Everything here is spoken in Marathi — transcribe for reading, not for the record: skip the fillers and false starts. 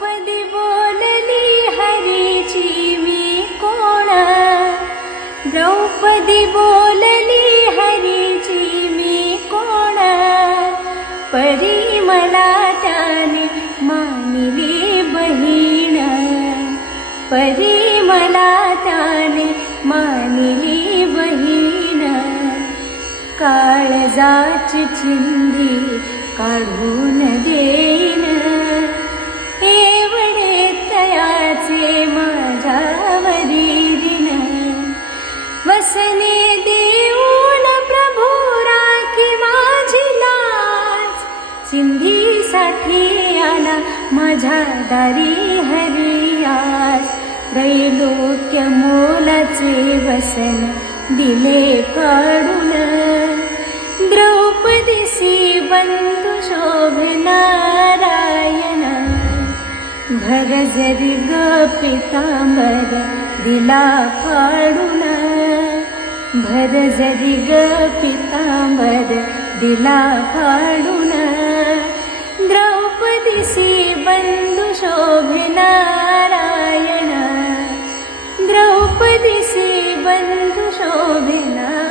द्रौपदी बोलली हरीची मी कोण, द्रौपदी बोलली हरीची मी कोण, परी मला त्याने मानली बहीण, परी मला त्याने मानली बहीण, काळजाची चिंधी काढून देईन, एवढे तयाचे माझ्यावरी ऋण, वसने देऊन प्रभू राखी माझी लाज, चिंधीसाठी आला माझ्या दारी हरी आज, त्रैलोक्य मोलाचे वसन दिले काढून, द्रौपदीसी बंधू शोभे नारायण, भरजरी ग पितांबर दिला फाडून, भरजरी ग पितांबर दिला फाडून, द्रौपदीसी बंधू शोभे नारायण, द्रौपदीसी बंधू शोभे नारायण.